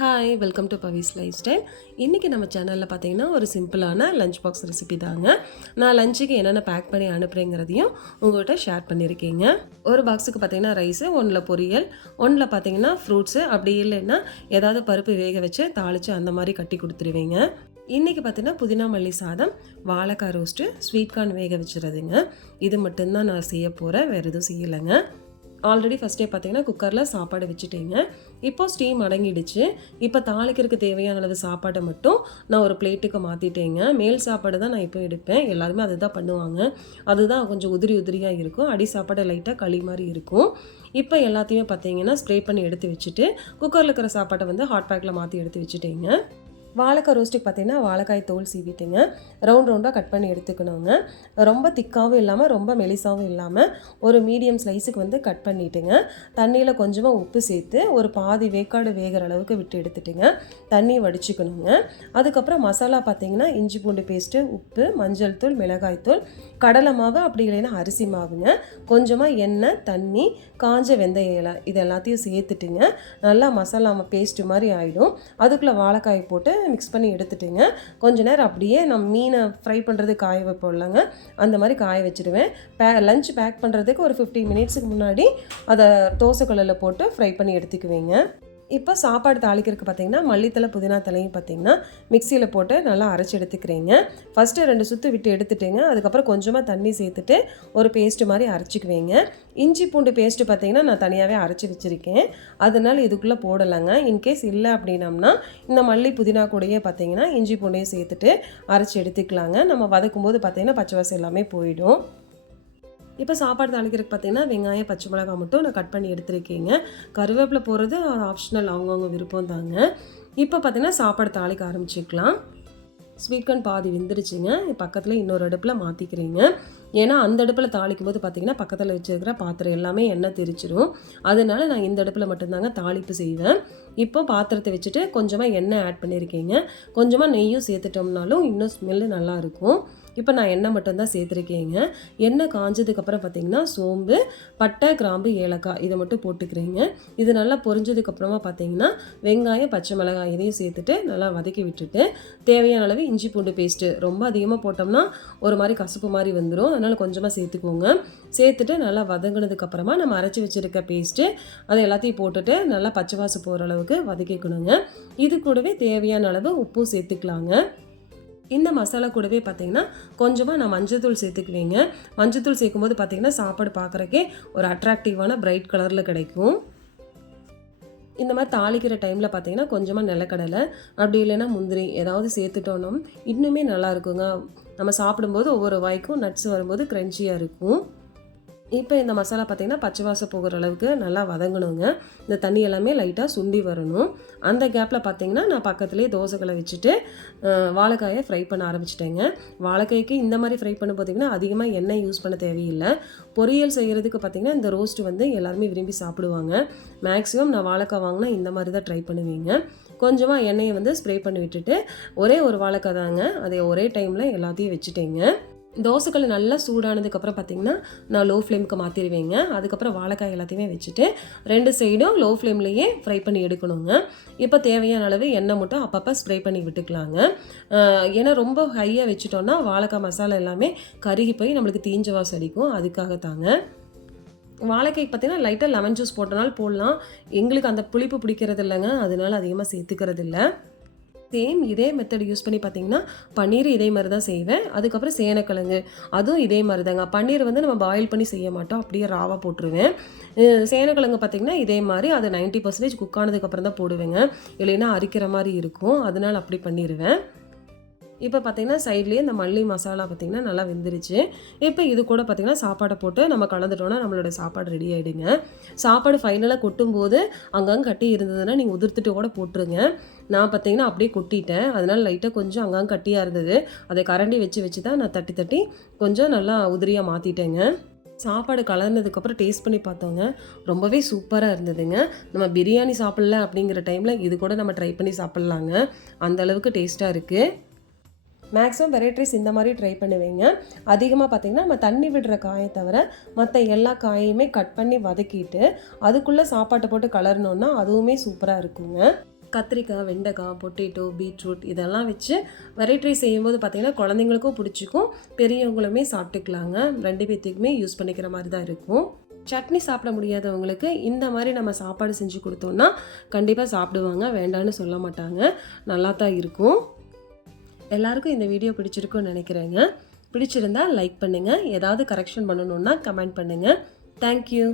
Hi, welcome to Pavis life style. இன்றைக்கி நம்ம சேனலில் பார்த்தீங்கன்னா ஒரு சிம்பிளான லஞ்ச் பாக்ஸ் ரெசிபி தாங்க. நான் லஞ்சுக்கு என்னென்ன பேக் பண்ணி அனுப்புகிறேங்கிறதையும் உங்கள்கிட்ட ஷேர் பண்ணியிருக்கீங்க. ஒரு பாக்ஸுக்கு பார்த்தீங்கன்னா ரைஸு, ஒன்றில் பொரியல், ஒன்றில் பார்த்தீங்கன்னா ஃப்ரூட்ஸு, அப்படி இல்லைன்னா ஏதாவது பருப்பு வேக வச்சு தாளித்து அந்த மாதிரி கட்டி கொடுத்துருவீங்க. இன்றைக்கி பார்த்தீங்கன்னா புதினா மல்லி சாதம், வாழைக்காய் ரோஸ்ட்டு, ஸ்வீட் கார்ன் வேக வச்சுறதுங்க. இது மட்டும்தான் நான் செய்ய போகிறேன், வேறு எதுவும் செய்யலைங்க. ஆல்ரெடி ஃபஸ்ட்டே பார்த்தீங்கன்னா குக்கரில் சாப்பாடு வச்சுட்டேங்க. இப்போது ஸ்டீம் அடங்கிடுச்சு. இப்போ தாளிக்கிறதுக்கு தேவையான அளவு சாப்பாடை மட்டும் நான் ஒரு பிளேட்டுக்கு மாற்றிட்டேங்க. மேல் சாப்பாடு தான் நான் இப்போ எடுப்பேன். எல்லாருமே அதுதான் பண்ணுவாங்க. அதுதான் கொஞ்சம் உதிரி உதிரியாக இருக்கும். அடி சாப்பாடு லைட்டாக களி மாதிரி இருக்கும். இப்போ எல்லாத்தையுமே பார்த்தீங்கன்னா ஸ்ப்ரே பண்ணி எடுத்து வச்சுட்டு குக்கரில் இருக்கிற சாப்பாட்டை வந்து ஹாட் பேக்கில் மாற்றி எடுத்து வச்சுட்டேங்க. வாழைக்காய் ரோஸ்ட்டுக்கு பார்த்தீங்கன்னா வாழைக்காய் தோல் சீவிட்டுங்க ரவுண்ட் ரவுண்டாக கட் பண்ணி எடுத்துக்கணுங்க. ரொம்ப திக்காகவும் இல்லாமல் ரொம்ப மெலிசாகவும் இல்லாமல் ஒரு மீடியம் ஸ்லைஸுக்கு வந்து கட் பண்ணிவிட்டுங்க. தண்ணியில் கொஞ்சமாக உப்பு சேர்த்து ஒரு பாதி வேக்காடு வேகிற அளவுக்கு விட்டு எடுத்துட்டுங்க தண்ணி வடிச்சுக்கணுங்க. அதுக்கப்புறம் மசாலா பார்த்தீங்கன்னா இஞ்சி பூண்டு பேஸ்ட்டு, உப்பு, மஞ்சள் தூள், மிளகாய் தூள், கடலை மாவு, அப்படி இல்லைன்னா அரிசி மாவுங்க, கொஞ்சமாக எண்ணெய், தண்ணி, காஞ்ச வெந்தய இலை, இது எல்லாத்தையும் சேர்த்துட்டுங்க நல்லா மசாலா பேஸ்ட்டு மாதிரி ஆகிடும். அதுக்குள்ளே வாழைக்காய் போட்டு மிக்ஸ் பண்ணி எடுத்துட்டுங்க கொஞ்ச நேரம் அப்படியே நம்ம மீனை ஃப்ரை பண்ணுறது காய வைப்போம்லங்க, அந்த மாதிரி காய வச்சுடுவேன். லஞ்ச் பேக் பண்ணுறதுக்கு ஒரு 15 மினிட்ஸுக்கு முன்னாடி அதை தோசைக்கல்லில் போட்டு ஃப்ரை பண்ணி எடுத்துக்குவேங்க. இப்போ சாப்பாடு தாளிக்கிறதுக்கு பார்த்தீங்கன்னா மல்லித்தலை, புதினா தலையும் பார்த்தீங்கன்னா மிக்சியில் போட்டு நல்லா அரைச்சி எடுத்துக்கிறேங்க. ஃபஸ்ட்டு 2 சுற்று விட்டு எடுத்துட்டுங்க. அதுக்கப்புறம் கொஞ்சமாக தண்ணி சேர்த்துட்டு ஒரு பேஸ்ட்டு மாதிரி அரைச்சிக்குவேங்க. இஞ்சி பூண்டு பேஸ்ட்டு பார்த்தீங்கன்னா நான் தனியாகவே அரைச்சி வச்சுருக்கேன், அதனால் இதுக்குள்ளே போடலைங்க. இன்கேஸ் இல்லை அப்படின்னம்னா இந்த மல்லி புதினா கூடயே பார்த்தீங்கன்னா இஞ்சி பூண்டையும் சேர்த்துட்டு அரைச்சி எடுத்துக்கலாங்க. நம்ம வதக்கும் போது பார்த்தீங்கன்னா பச்சை வாசம் எல்லாமே போயிடும். இப்போ சாப்பாடு தாளிக்கிறதுக்கு பார்த்தீங்கன்னா வெங்காயம், பச்சை மிளகாய் மட்டும் நான் கட் பண்ணி எடுத்துருக்கேங்க. கருவேப்பிலை போடுறது ஆப்ஷனல், அவங்கவுங்க விருப்பம் தாங்க. இப்போ பார்த்தீங்கன்னா சாப்பாடு தாளிக்க ஆரம்பிச்சிக்கலாம். ஸ்வீட் கார்ன் பாதி வெந்துருச்சுங்க. பக்கத்தில் இன்னொரு அடுப்பில் மாற்றிக்கிறேங்க. ஏன்னா அந்த அடுப்பில் தாளிக்கும் போது பார்த்தீங்கன்னா பக்கத்தில் வச்சுருக்கிற பாத்திரம் எல்லாமே எண்ணெய் தெரிச்சிடும். அதனால நான் இந்த அடுப்பில் மட்டும்தாங்க தாளிப்பு செய்வேன். இப்போ பாத்திரத்தை வச்சுட்டு கொஞ்சமாக எண்ணெய் ஆட் பண்ணியிருக்கேங்க. கொஞ்சமாக நெய்யும் சேர்த்துட்டோம்னாலும் இன்னும் ஸ்மெல்லு நல்லாயிருக்கும். இப்போ நான் எண்ணெய் மட்டும்தான் சேர்த்துருக்கேங்க. எண்ணெய் காஞ்சதுக்கப்புறம் பார்த்திங்கன்னா சோம்பு, பட்டை, கிராம்பு, ஏலக்காய் இதை மட்டும் போட்டுக்கிறேங்க. இது நல்லா பொரிஞ்சதுக்கப்புறமா பார்த்திங்கன்னா வெங்காயம், பச்சை மிளகாய் இதையும் சேர்த்துட்டு நல்லா வதக்கி விட்டுட்டு தேவையான அளவு இஞ்சி பூண்டு பேஸ்ட்டு, ரொம்ப அதிகமாக போட்டோம்னா ஒரு மாதிரி கசப்பு மாதிரி வந்துடும், அதனால் கொஞ்சமாக சேர்த்துக்கோங்க. சேர்த்துட்டு நல்லா வதங்கினதுக்கப்புறமா நம்ம அரைச்சி வச்சுருக்க பேஸ்ட்டு அதை எல்லாத்தையும் போட்டுட்டு நல்லா பச்சை வாசம் போகிற அளவுக்கு வதக்கிக்கணுங்க. இது கூடவே தேவையான அளவு உப்பும் சேர்த்துக்கலாங்க. இந்த மசாலா கூடவே பார்த்திங்கன்னா கொஞ்சமாக நான் மஞ்சள்தூள் சேர்த்துக்குவேங்க. மஞ்சள்தூள் சேர்க்கும்போது பார்த்திங்கன்னா சாப்பாடு பார்க்குறக்கே ஒரு அட்ராக்டிவான பிரைட் கலரில் கிடைக்கும். இந்த மாதிரி தாளிக்கிற டைமில் பார்த்திங்கன்னா கொஞ்சமாக நிலக்கடலை, அப்படி இல்லைன்னா முந்திரி ஏதாவது சேர்த்துட்டோன்னா இன்னுமே நல்லா இருக்குங்க. நம்ம சாப்பிடும்போது ஒவ்வொரு வாய்க்கும் நட்ஸ் வரும்போது க்ரன்ச்சியாக இருக்கும். இப்போ இந்த மசாலா பார்த்திங்கன்னா பச்சை வாசம் போகிற அளவுக்கு நல்லா வதங்கணுங்க. இந்த தண்ணி எல்லாமே லைட்டாக சுண்டி வரணும். அந்த கேப்பில் பார்த்திங்கன்னா நான் பக்கத்துலேயே தோசைகளை வச்சுட்டு வாழைக்காயை ஃப்ரை பண்ண ஆரம்பிச்சிட்டேங்க. வாழைக்காய்க்கு இந்த மாதிரி ஃப்ரை பண்ண பார்த்திங்கன்னா அதிகமாக எண்ணெய் யூஸ் பண்ண தேவையில்லை. பொரியல் செய்கிறதுக்கு பார்த்திங்கன்னா இந்த ரோஸ்ட்டு வந்து எல்லாருமே விரும்பி சாப்பிடுவாங்க. மேக்ஸிமம் நான் வாழைக்காய் வாங்கினா இந்த மாதிரி தான் ட்ரை பண்ணுவீங்க. கொஞ்சமாக எண்ணெயை வந்து ஸ்ப்ரே பண்ணி விட்டுட்டு ஒரே ஒரு வாழைக்காய் தாங்க, அதை ஒரே டைமில் எல்லாத்தையும் வச்சுட்டேங்க. தோசைக்கல் நல்லா சூடானதுக்கப்புறம் பார்த்திங்கன்னா நான் லோ ஃப்ளேமுக்கு மாற்றிடுவேங்க. அதுக்கப்புறம் வாழைக்காய் எல்லாத்தையுமே வச்சுட்டு 2 சைடும் லோ ஃப்ளேம்லேயே ஃப்ரை பண்ணி எடுக்கணுங்க. இப்போ தேவையான அளவு எண்ணெய் மட்டும் அப்பப்போ ஸ்ப்ரே பண்ணி விட்டுக்கலாங்க. ஏன்னா ரொம்ப ஹையாக வச்சுட்டோன்னா வாழைக்காய் மசாலா எல்லாமே கருகி போய் நம்மளுக்கு தீஞ்ச வாசம் அடிக்கும், அதுக்காகத்தாங்க. வாழைக்காய்க்கு பார்த்திங்கன்னா லைட்டாக லெமன் ஜூஸ் போட்டனாலும் போடலாம். எங்களுக்கு அந்த புளிப்பு பிடிக்கிறது இல்லைங்க, அதனால அதிகமாக சேர்த்துக்கிறது இல்லை. சேம் இதே மெத்தட் யூஸ் பண்ணி பார்த்திங்கன்னா பன்னீர் இதே மாதிரி தான் செய்வேன். அதுக்கப்புறம் சேனக்கிழங்கு அதுவும் இதே மாதிரி தாங்க. பன்னீர் வந்து நம்ம பாயில் பண்ணி செய்ய மாட்டோம், அப்படியே ராவாக போட்டுருவேன். சேனக்கிழங்கு பார்த்திங்கன்னா இதே மாதிரி அது 90% குக் ஆனதுக்கப்புறம் தான் போடுவேங்க, இல்லைன்னா அரிக்கிற மாதிரி இருக்கும், அதனால் அப்படி பண்ணிடுவேன். இப்போ பார்த்திங்கன்னா சைட்லேயே இந்த மல்லி மசாலா பார்த்திங்கன்னா நல்லா வெந்துருச்சு. இப்போ இது கூட பார்த்திங்கன்னா சாப்பாடை போட்டு நம்ம கலந்துட்டோன்னா நம்மளோட சாப்பாடு ரெடி ஆகிடுங்க. சாப்பாடு ஃபைனலாக கொட்டும்போது அங்கங்கே கட்டி இருந்ததுன்னா நீங்கள் உதிர்த்துட்டு கூட போட்டுருங்க. நான் பார்த்திங்கன்னா அப்படியே கொட்டிட்டேன், அதனால் லைட்டாக கொஞ்சம் அங்கங்கே கட்டியாக இருந்தது, அதை கரண்டி வச்சு தான் நான் தட்டி தட்டி கொஞ்சம் நல்லா உதிரியாக மாற்றிட்டேங்க. சாப்பாடு கலந்ததுக்கப்புறம் டேஸ்ட் பண்ணி பார்த்தோங்க, ரொம்பவே சூப்பராக இருந்ததுங்க. நம்ம பிரியாணி சாப்பிட்ல அப்படிங்கிற டைமில் இது கூட நம்ம ட்ரை பண்ணி சாப்பிட்லாங்க, அந்தளவுக்கு டேஸ்ட்டாக இருக்குது. மேக்ஸிமம் வெரைட்டிஸ் இந்த மாதிரி ட்ரை பண்ணுவேங்க. அதிகமாக பார்த்திங்கன்னா நம்ம தண்ணி விடுற காயை தவிர மற்ற எல்லா காயையுமே கட் பண்ணி வதக்கிட்டு அதுக்குள்ளே சாப்பாட்டை போட்டு கலரணுன்னா அதுவுமே சூப்பராக இருக்குங்க. கத்திரிக்காய், வெண்டைக்காய், பொட்டேட்டோ, பீட்ரூட் இதெல்லாம் வச்சு வெரைட்டி ரைஸ் செய்யும்போது பார்த்திங்கன்னா குழந்தைங்களுக்கும் பிடிச்சிக்கும், பெரியவங்களுமே சாப்பிட்டுக்கலாங்க. 2 பேர்த்துக்குமே யூஸ் பண்ணிக்கிற மாதிரி தான் இருக்கும். சட்னி சாப்பிட முடியாதவங்களுக்கு இந்த மாதிரி நம்ம சாப்பாடு செஞ்சு கொடுத்தோம்னா கண்டிப்பாக சாப்பிடுவாங்க, வேண்டான்னு சொல்ல மாட்டாங்க. நல்லா தான் இருக்கும். எல்லாருக்கும் இந்த வீடியோ பிடிச்சிருக்குன்னு நினைக்கிறேங்க. பிடிச்சிருந்தா லைக் பண்ணுங்கள். ஏதாவது கரெக்ஷன் பண்ணணுன்னா கமெண்ட் பண்ணுங்கள். தேங்க்யூ.